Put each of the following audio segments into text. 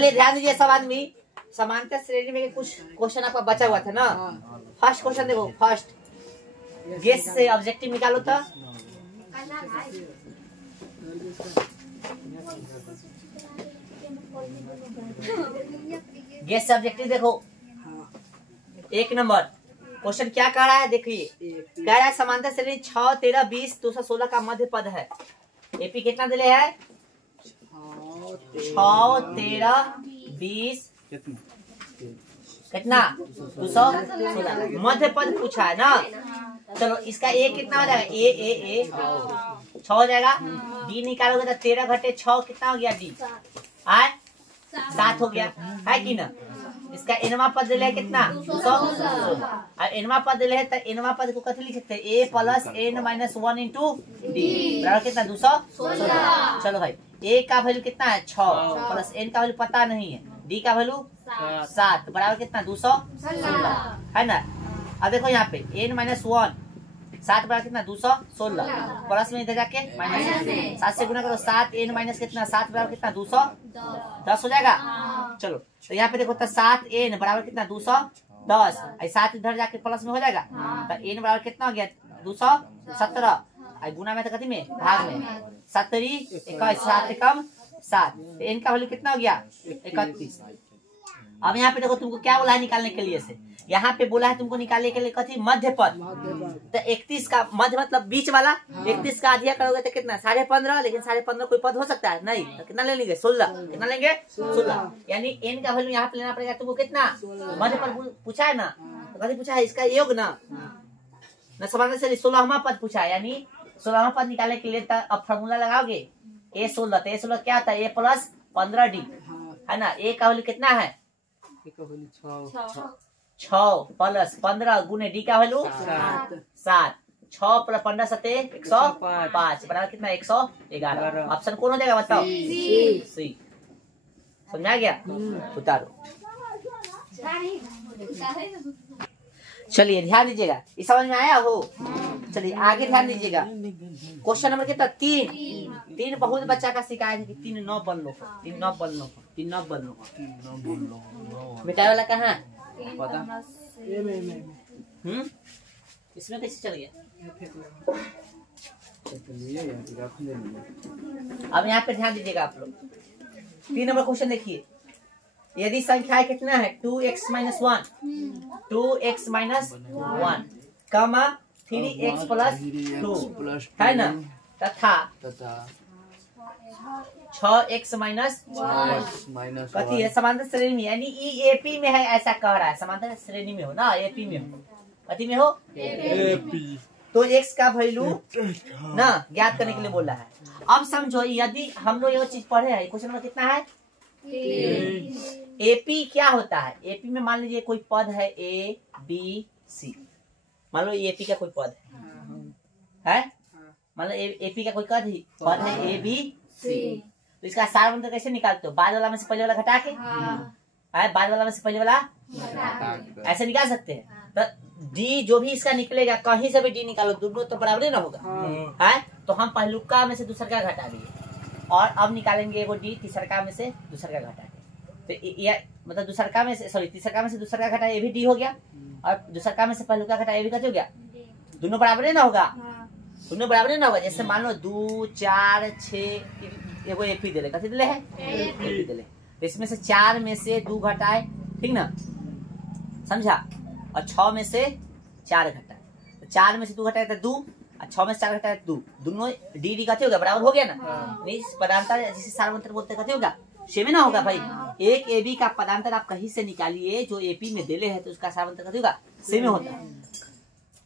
चलिए ध्यान दीजिए सब आदमी, समांतर श्रेणी में कुछ क्वेश्चन आपका बचा हुआ था ना। फर्स्ट क्वेश्चन देखो, फर्स्ट गेस से ऑब्जेक्टिव निकालो तो। गेस से ऑब्जेक्टिव देखो, 1 नंबर क्वेश्चन क्या कह रहा है देखिए, कह रहा है समांतर श्रेणी 6, 13, 20, 216 का मध्य पद है। एपी कितना दिले है? 6, 13, 20 कितना 216 मध्य पद पूछा है ना। चलो इसका ए कितना हो जाएगा? ए 6 हो जाएगा। डी निकालोगे तो 13 घटे 6 कितना हो गया? डी आए 7 हो गया है कि ना। इसका एनवा पद दिले है कितना? 216। और एनवा पद दिले है तो एनवा पद को कैसे लिख सकते हैं? A plus N minus 1 into D बराबर कितना? 216। चलो भाई ए का वैल्यू कितना है? 6 प्लस एन का वैल्यू पता नहीं है, डी का वैल्यू 7 बराबर कितना? 216 है ना। अब देखो यहाँ पे एन माइनस 1 7 बराबर कितना? 216 प्लस में इधर जाके माइनस 7 से गुना करो। 7 एन माइनस कितना? 7 बराबर कितना? 210 हो जाएगा। चलो तो यहाँ पे देखो तो 7 एन बराबर कितना? 210। 7 इधर जाके प्लस में हो जाएगा तो एन बराबर कितना हो गया? 217। गुना में तो कथी में? भाग में। 7 7 कम 7, एन का वैल्यू कितना हो गया? 31। अब यहाँ पे देखो तुमको क्या बोला है निकालने के लिए से, यहाँ पे बोला है तुमको निकालने के लिए कथी? मध्य पद। तो 31 का मध्य मतलब बीच वाला। 31 का आधिया करोगे तो कितना? 15.5। लेकिन 15.5 कोई पद हो सकता है नहीं, तो कितना ले लेंगे? 16। कितना लेंगे? 16। यानी एन का वैल्यू यहाँ पे लेना पड़ेगा तुमको कितना? मध्य पद पूछा है ना, तो कथी पूछा है? इसका योग ना समांतर से 16वां पद पूछा है। यानी 16वां पद निकालने के लिए अब फॉर्मूला लगाओगे A16। तो A16 क्या आता है? A प्लस 15D है ना। ए का वैल्यू कितना है? 6 प्लस 15 गुने डी का वैल्यू 7। 6 प्लस 15 सते 105 बराबर कितना? 111। ऑप्शन कौन हो जाएगा बताओ? सी। समझा गया? उतारो। चलिए ध्यान दीजिएगा, इस समझ में आया हो? चलिए आगे ध्यान दीजिएगा। क्वेश्चन नंबर कितना? 3 बहुत बच्चा का शिकायत है कि 3 9 बन लो, 3 9 बन लो, 3 9 बन लो। मिटाई वाला कहाँ? पता इसमें कैसे चल गया? अब यहाँ पे ध्यान दीजिएगा आप लोग। 3 नंबर क्वेश्चन देखिए, यदि संख्या कितना है? 2x माइनस 1, 2x माइनस 1 कमा 3x प्लस 2 है ना, तथा 6x माइनस कथी है? समांतर श्रेणी में, यानी एपी में है ऐसा कह रहा है। समांतर श्रेणी में हो ना, एपी में हो, कथी में हो? एपी। तो x का वैल्यू ना ज्ञात करने के लिए बोल रहा है। अब समझो, यदि हम लोग ये चीज पढ़े हैं, क्वेश्चन नंबर कितना है? एपी क्या होता है? एपी में मान लीजिए कोई पद है A B C, मान लो एपी का कोई पद है, मान लो एपी का कोई पद है A B C। तो इसका सार मंत्र कैसे निकालते हो? बाद वाला में से पहले वाला घटा के, बाद वाला में से पहले वाला ऐसे निकाल सकते हैं। तो डी जो भी इसका निकलेगा, कहीं से भी डी निकालो, दोनों तो बराबर ना होगा है। तो हम पहलुका में से दूसरा का घटा दिए और अब निकालेंगे एगो डी तीसरका में से दूसरा का घटा के। तो ये मतलब दूसरका में से तीसरका में से दूसरा का घटा, ये भी डी हो गया। और दूसरका में से पहलुका घटा, ये भी कथी हो गया? दोनों बराबर ना होगा, दोनों बराबर ना होगा। जैसे मान लो 2 4 6 एगो एपी दिले, कथी दिले है? एपी दिले। इसमें से 4 में से 2 घटाए, ठीक ना, समझा? और 6 में से 4 घटाए, तो 4 में से 2 घटाए तो 2, और 6 में से 4 घटाए तो 2, दोनों डी डी कथी हो गया? बराबर हो गया ना। इस पदांतर जिसे सारवंतर बोलते कथी होगा? सेम ना होगा भाई। एक एबी का पदांतर आप कहीं से निकालिए जो एपी में दिले है, तो उसका सारवंतर कथी होगा? सेम होता है।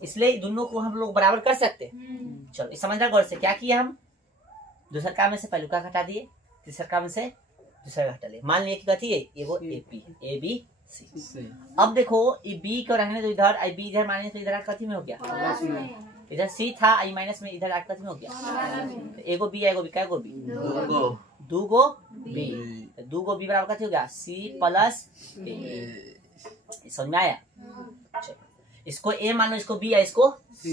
इसलिए दोनों को हम लोग बराबर कर सकते हैं। चलो इस समझदार गौर से क्या किया, हम दूसरका में से पहलुका घटा दिए, तीसरका में से दूसरा घटा लिए। मान लिया कि कथी है? ये वो एपी है, ए बी सी। अब देखो ये बी को रहने तो इधर, आई बी इधर माइनस, तो इधर कथी में हो गया? इधर सी था, आई माइनस में, इधर कथी में हो गया? एगो बी, एगो बी, क्या गो बी? दो गो बी। दो गो बी बराबर कथी हो गया? C plus B. समझ में आया? इसको ए मान लो, इसको बी है, इसको सी।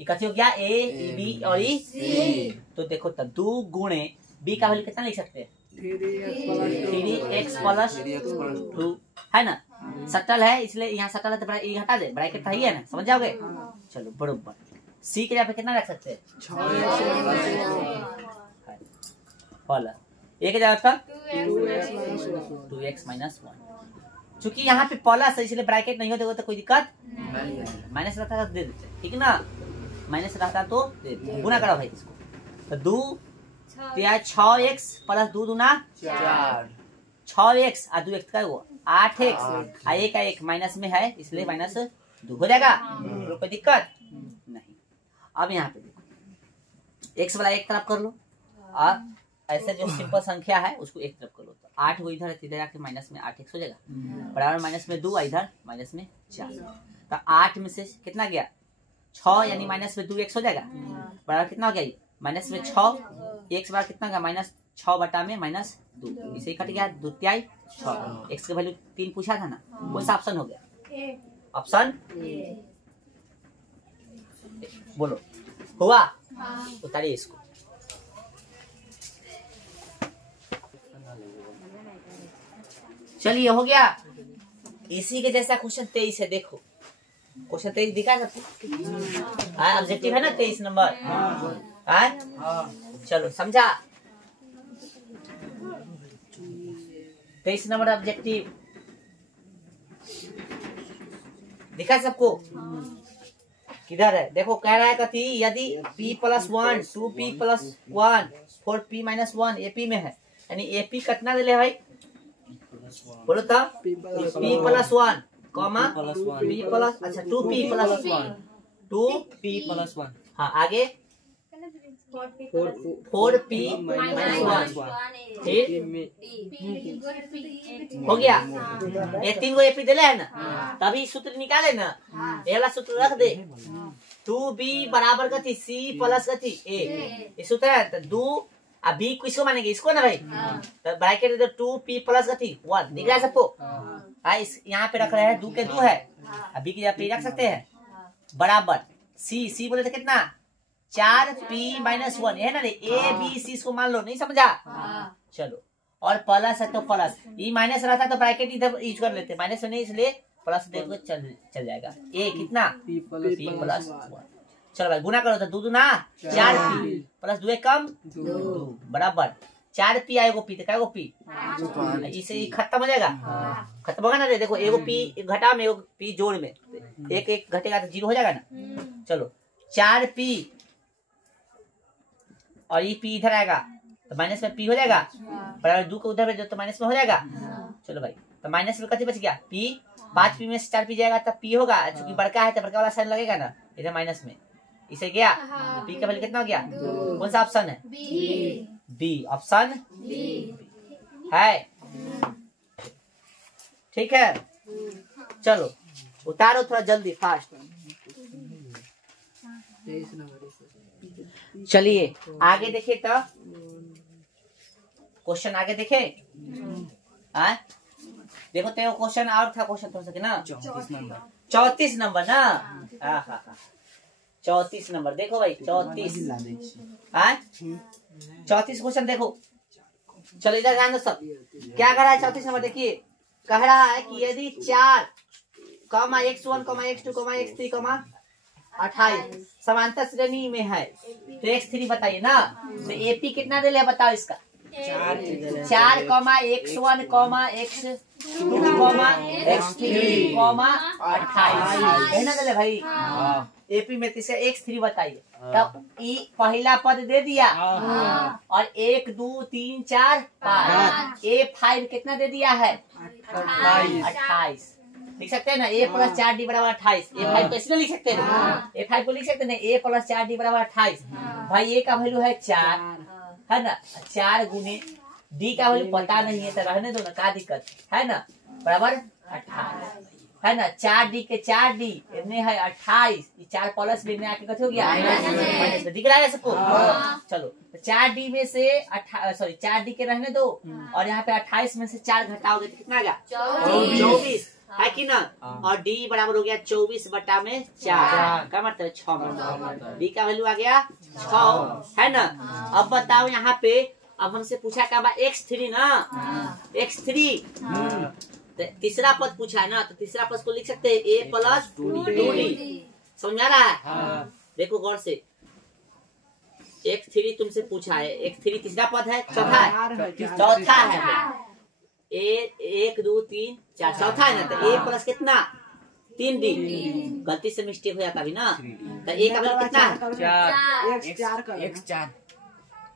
ये कथी हो गया? ए बी और ई सी। तो देखो तब 2 गुणे बी का वैल्यू कितना लिख सकते हैं? 3x प्लस 2 है ना। सटल है इसलिए यहाँ सटल है तो ये हटा दे, ब्रैकेट है ना, समझ जाओगे। चलो बरोबर सी के यहाँ पे कितना रख सकते हैं प्लस ए के जगह पर 2x माइनस 1। चूंकि यहाँ पे प्लस है इसलिए ब्रैकेट नहीं होते तो कोई दिक्कत नहीं, माइनस रहता तो दे देते, ठीक ना। माइनस रहता तो दे देते, गुना करो भाई इसको तो 2 6x प्लस 2 दूना 4, 6x और 2x का वो 8x और एक का एक माइनस में है इसलिए माइनस 2 हो जाएगा, कोई दिक्कत नहीं। अब यहाँ पे देखो x वाला एक तरफ कर लो और ऐसे जो सिंपल संख्या है उसको एक तरफ कर लो तो 8 वो इधर इधर आके माइनस में 8x हो जाएगा, बराबर माइनस में 2 इधर माइनस में 4, तो 8 में से कितना गया 6 यानी माइनस में 2x हो जाएगा, बराबर कितना हो गया माइनस में 6, x बार कितना गया माइनस 6 बटा में माइनस 2, इसे कट गया 2 तिहाई 6, x का वैल्यू 3 पूछा था ना, कौन सा ऑप्शन हो गया, ऑप्शन बोलो हुआ, उतारिए इसको। चलिए हो गया। इसी के जैसा क्वेश्चन 23 है, देखो क्वेश्चन 23 दिखा सकते ऑब्जेक्टिव है ना 23 नंबर। चलो समझा 23 नंबर ऑब्जेक्टिव दिखा सबको, किधर है देखो, कह रहा है कथी यदि p plus 1 2p plus 1 4p minus 1 AP में है, यानी एपी कितना दे भाई बोलो तो p plus 1 comma p plus अच्छा 2p प्लस 1 2p प्लस 1 हाँ आगे 4p माइनस 1 फिर हो गया, ये 3 को एपी दिले है ना, तभी सूत्र निकाले ना, ये वाला सूत्र रख दे 2b बराबर कथी c प्लस कथी a, ये सूत्र है तो 2 अब b किसको मानेंगे इसको ना भाई, तो ब्रैकेट इधर 2p प्लस कथी 1 दिख रहा है सबको, इस यहाँ पे रख रहे हैं 2 के 2 है, अब b की जगह p रख सकते हैं, बराबर c बोले तो कितना 4p माइनस 1 है ना, a b c इसको मान लो, नहीं समझा। चलो और प्लस है तो प्लस, ये माइनस रहता तो ब्रैकेट इधर यूज कर लेते, माइनस में नहीं इसलिए प्लस देखो चल जाएगा, a कितना p प्लस 1। चलो भाई गुना करो तो 2 दूना 4p प्लस 2 कम 2 बराबर 4p आएगो p तो क्या p इसे खत्म हो जाएगा, खत्म होगा ना, देखो एगो p घटा में एगो p जोड़ में एक एक घटेगा तो 0 हो जाएगा ना। चलो 4p और ये p इधर आएगा तो माइनस में p हो जाएगा, बराबर 2 को उधर भेजो तो माइनस में हो जाएगा। चलो भाई तो माइनस में कितने बच गया p, 5p में से 4p जाएगा तब p होगा, चूंकि बड़का है तो बड़का वाला साइन लगेगा ना इधर माइनस में, इसे गया p का वैल्यू कितना हो गया, कौन सा ऑप्शन है बी, ऑप्शन है, ठीक है। चलो उतारो थोड़ा जल्दी फास्ट। चलिए आगे देखिए तो क्वेश्चन आगे देखे, देखो तो क्वेश्चन और था, क्वेश्चन थोड़ा सा ना 34 नंबर ना, 34 नंबर देखो भाई 34 क्वेश्चन देखो। चलो इधर ध्यान दो सब, क्या कह रहा है 34 नंबर देखिए, कह रहा है कि यदि 4, x1, x2, x3, 28 समांतर श्रेणी में है तो x3 बताइए ना, तो एपी कितना दे ले बताओ इसका 4, x1, x2, x3, 28 है ना दे भाई, एपी में से x3 बताइए, तब ई पहला पद दे दिया और 1 2 3 4 5 a5 कितना दे दिया है 28, लिख सकते हैं ना, a प्लस 4d बराबर 28, a5 को इसलिए लिख सकते हैं ना, a5 को लिख सकते हैं a प्लस 4d बराबर 28, भाई a का वैल्यू है 4 है ना, 4 गुने d का वैल्यू पता नहीं है तो रहने दो ना, क्या दिक्कत है ना, बराबर 28 है ना, 4d के 4d इतने है 28, 4 प्लस में आके कथी हो गया माइनस में, दिख रहा है सबको। चलो 4d में से 4d के रहने दो और यहाँ पे 28 में से 4 घटाओगे तो कितना आ गया 24 है कि ना, और d बराबर हो गया 24 बटा में 4 का मतलब 6 d का वैल्यू आ गया 6 है ना। अब बताओ यहाँ पे अब हमसे पूछा क्या बा x3 ना, x3 तो तीसरा पद पूछा है ना, तो तीसरा पद को लिख सकते हैं a प्लस 2d। समझ आ रहा है? देखो गौर से, x3 तुमसे पूछा है, x3 तीसरा पद है, चौथा है a 1 2 3 4 चौथा है ना, तो a प्लस कितना 3d। गलती से मिस्टेक हो जाता अभी ना, तो a का वैल्यू कितना है 4।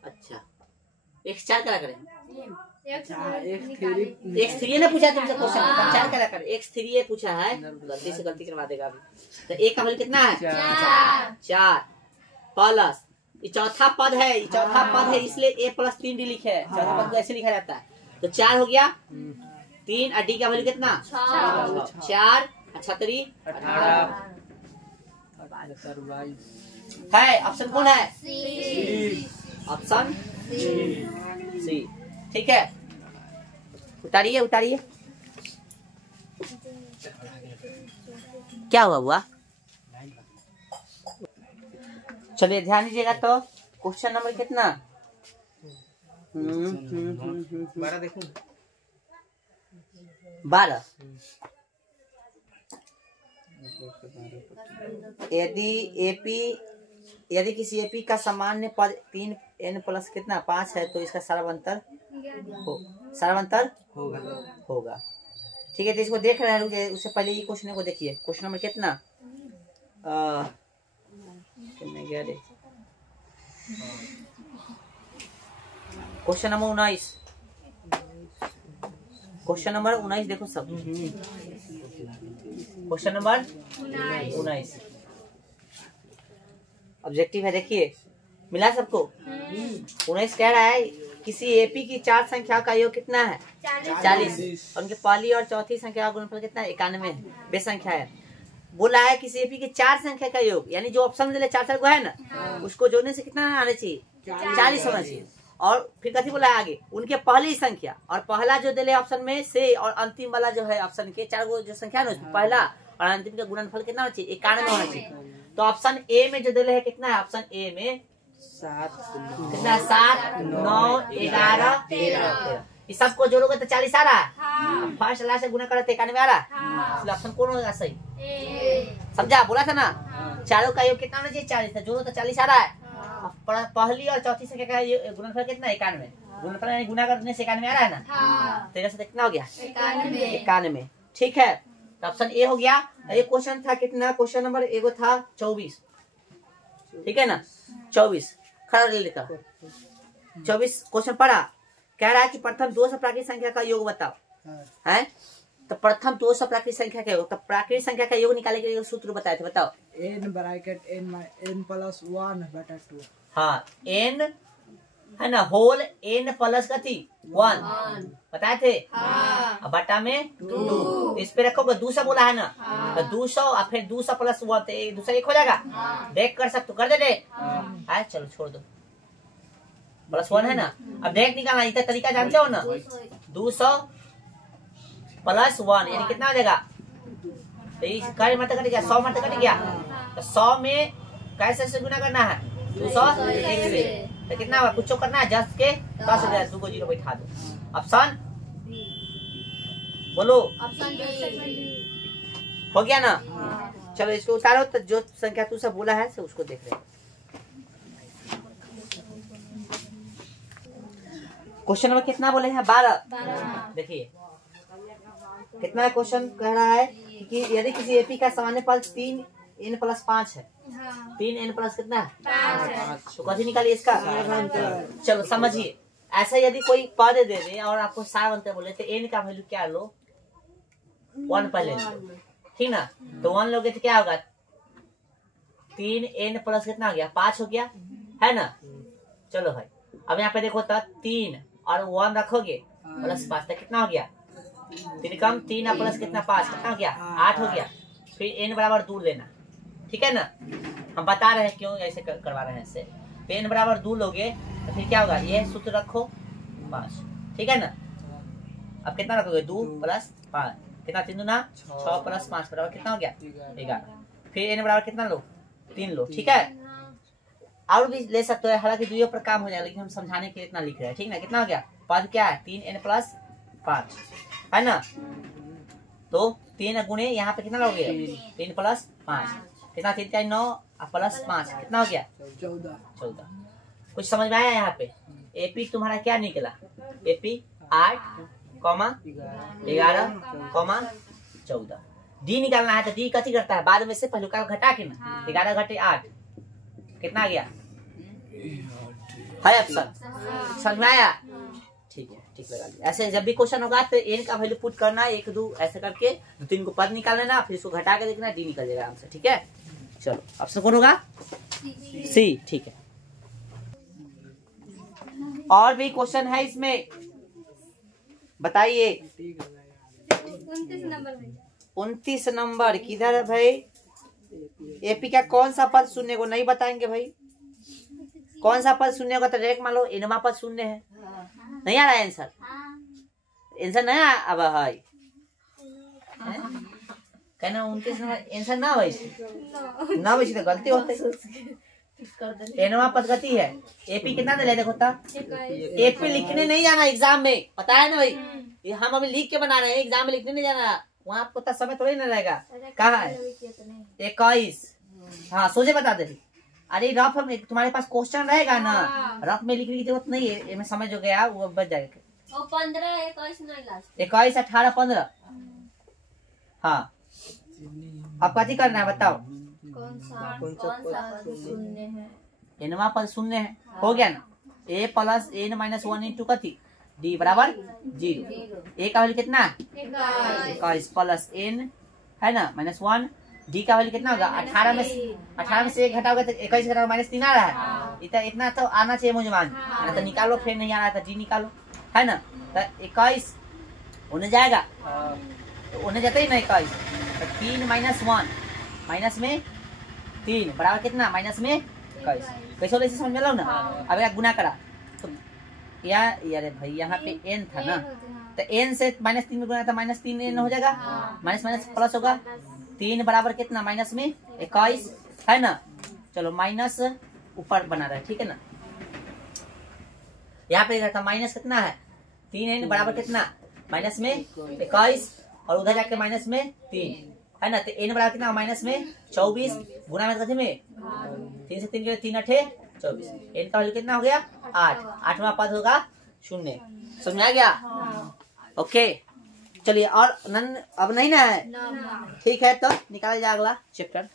अच्छा x4 करा करें, x3 ने पूछा तुमसे क्वेश्चन, 4 करा कर, x3 पूछा है, गलती से गलती करवा देगा अभी। तो a का वैल्यू कितना है 4 प्लस ये चौथा पद है, ये चौथा पद है इसलिए a प्लस 3d लिखे है, चौथा पद को ऐसे लिखा जाता है। तो 4 हो गया, 3 और d का वैल्यू कितना 4 छतरी 18 है। ऑप्शन कौन है ऑप्शन सी। ठीक है, उतारिए उतारिए, क्या हुआ चलिए ध्यान दीजिएगा। तो क्वेश्चन नंबर कितना 12 देखूं 12। यदि किसी एपी का सामान्य पद 3n प्लस कितना 5 है तो इसका सारांतर होगा। ठीक है, तो इसको देख रहे हैं, उससे पहले ये क्वेश्चन को देखिए। क्वेश्चन नंबर कितना क्वेश्चन नंबर 19। क्वेश्चन नंबर 19 देखो सब, क्वेश्चन नंबर 19 ऑब्जेक्टिव है। देखिए मिला सबको। 19 कह रहा है किसी एपी की 4 संख्या का योग कितना है 40 और उनकी पहली और चौथी संख्या का गुणनफल कितना है 91 है, बेसंख्या है। बोला है किसी एपी की 4 संख्या का योग, यानी जो ऑप्शन दिले 4 को है ना, उसको जोड़ने से कितना आना चाहिए 40 होना चाहिए। और फिर कथी बोला है आगे, उनके पहली संख्या और पहला जो दिले ऑप्शन में से और अंतिम वाला जो है ऑप्शन के 4 गो जो संख्या है ना, पहला और अंतिम का गुणनफल कितना होना चाहिए 91 होना चाहिए। तो ऑप्शन ए में जो दिले है कितना है, ऑप्शन ए में 7 कितना 7 9 11 13 इस सबको जोड़ोगे तो 40 आ रहा है। फर्स्ट लास्ट से गुना करो तो 91 आ रहा है, इसलिए ऑप्शन कौन होगा सही। समझा, बोला था ना चारों का योग कितना होना चाहिए 40, जोड़ो तो 40 आ रहा है। पहली और चौथी संख्या का गुणनफल कितना 91, गुणनफल यानी गुना करने से 91 आ रहा है ना, 13 से कितना हो गया 91। ठीक है, तो ऑप्शन ए हो गया। ये क्वेश्चन था कितना, क्वेश्चन नंबर एगो था 24। ठीक है ना 24 खड़ा लेकर 24 क्वेश्चन पढ़ा। कह रहा है कि प्रथम 2 प्राकृतिक संख्या का योग बताओ है। तो प्रथम 2 प्राकृतिक संख्या का योग, तो प्राकृतिक संख्या का योग निकालने के लिए सूत्र बताए थे, बताओ। n plus 1/2। हाँ n है ना, होल n प्लस कथी 1 बताए थे, अब बटा में 2 इस पे रखोगे 200 बोला है ना, तो 200 और फिर 200 प्लस 1 तो एक दूसरा 1 हो जाएगा। देख कर सकते कर दे आए, चलो छोड़ दो, प्लस 1 है ना। अब देख निकालना, इतना तरीका जानते हो ना, 200 प्लस 1 यानी कितना हो जाएगा, तो मत कट गया 100 मत कट गया, तो 100 में कैसे से गुना करना है 200 1 से, तो कितना हुआ कुछ करना है 10 के 10 हो जाए, 2 को 0 बैठा दो। ऑप्शन बोलो हो गया ना। चलो इसको उतारो, तो जो संख्या तू सब बोला है उसको देख रहे हैं। क्वेश्चन नंबर कितना बोले हैं 12। देखिए कितना क्वेश्चन कह रहा है कि यदि किसी एपी का सामान्य पद 3n प्लस 5 है, 3n प्लस कितना है 5, तो कथी निकालिए इसका। चलो समझिए, ऐसा यदि कोई पद दे दे और आपको सारांतर बोले तो n का वैल्यू क्या लो 1 पहले लो, ठीक ना। तो 1 लोगे तो क्या होगा 3n प्लस कितना हो गया 5 हो गया है ना। चलो भाई अब यहाँ पे देखो तो 3 और 1 रखोगे प्लस 5 तो कितना हो गया 3 कम 3 प्लस कितना 5 कितना हो गया 8 हो गया। फिर n बराबर 2 लेना, ठीक है ना। हम बता रहे हैं क्यों ऐसे करवा रहे हैं इससे। तो n बराबर 2 लोगे तो फिर क्या होगा, ये सूत्र रखो 5, ठीक है ना। अब कितना रखोगे 2 प्लस 5 कितना 3 दूना 6 प्लस 5 बराबर कितना हो गया 11। फिर n बराबर कितना लो 3 लो, ठीक है। और भी ले सकते हो, हालांकि दुइयों पर काम हो जाएगा, लेकिन हम समझाने के लिए इतना लिख रहे हैं, ठीक ना। कितना हो गया? पद क्या है? 3n+5 है ना। तो 3 गुणे यहाँ पे कितना लोगे? 3+5 कितना? 3 का 9 प्लस 5 कितना हो गया? 14। कुछ समझ में आया यहाँ पे? एपी तुम्हारा क्या निकला? एपी 8, 11, 14। डी निकालना है तो डी कथी करता है? बाद में से पहले का घटा के ना। 11 घटे 8 कितना आ गया? है ऑप्शन समझ में आया? ठीक है, ठीक लगा लिया। ऐसे जब भी क्वेश्चन होगा तो एन का वैल्यू पुट करना है, 1 2 ऐसे करके 2 3 को पद निकाल लेना, फिर इसको घटा के देखना, डी निकल जाएगा आंसर। ठीक है, चलो ऑप्शन कौन होगा? सी। ठीक है, और भी क्वेश्चन है इसमें, बताइए। 29 नंबर किधर है भाई? एपी का कौन सा पद शून्य को नहीं बताएंगे भाई? कौन सा पद शून्य होगा? तो डायरेक्ट मान लो एनवा पद शून्य है। नहीं आ रहा है आंसर? आंसर नहीं अब है कहना 29 आंसर ना भाई, ना भाई तो गलती होते। एनवा पद गति है। एपी कितना दे देखो ता? एपी लिखने नहीं जाना एग्जाम में, पता है ना भाई। ये हम अभी लिख के बना रहे हैं, एग्जाम में लिखने नहीं जाना। वहाँ आपको तब समय थोड़ी ना रहेगा। कहाँ है? 21। हाँ सोचे बता दे। अरे रफ में तुम्हारे पास क्वेश्चन रहेगा ना, रफ में लिखने की जरूरत नहीं है। मैं समझ हो गया, वो बच जाएगा। 15 21 21 18 15। हाँ अब कथी करना है बताओ? कौन सा पद शून्य है? एनवा पद शून्य है। हो गया ना। a + n-1 इंटू कथी? d बराबर 0। a का वैल्यू कितना? 21 प्लस n है ना -1। d का वैल्यू कितना होगा? 18 में से 1 घटाओगे तो 21 घटाओ -3 आ रहा है। इतना तो आना चाहिए मुझमान, तो निकालो, फिर नहीं आ रहा है तो d निकालो, है ना। तो 21 उन्हें जाएगा, तो उन्हें जाते ही ना 21 तो 3 -1 माइनस में 3 बराबर कितना? माइनस में 21। कैसे होगा समझ में लो ना। अब क्या गुना करा तो यार भाई यहाँ पे n था ना, तो n से -3 में गुना था, -3n हो जाएगा, माइनस माइनस प्लस होगा। 3 बराबर कितना? माइनस में 21 है ना। चलो माइनस ऊपर बना रहा है, ठीक है ना। यहाँ पे था माइनस कितना है? 3n बराबर कितना? माइनस में 21 और उधर जाके माइनस में 3 है ना। तो n बराबर कितना? माइनस में 24 गुना में कथी में 3 से 3 के 3 8 24। n का वैल्यू कितना हो गया? 8। 8वां पद होगा 0। समझ में आ गया? ओके चलिए, और अब नहीं ना है? ठीक है, तो निकाल जाए अगला चैप्टर।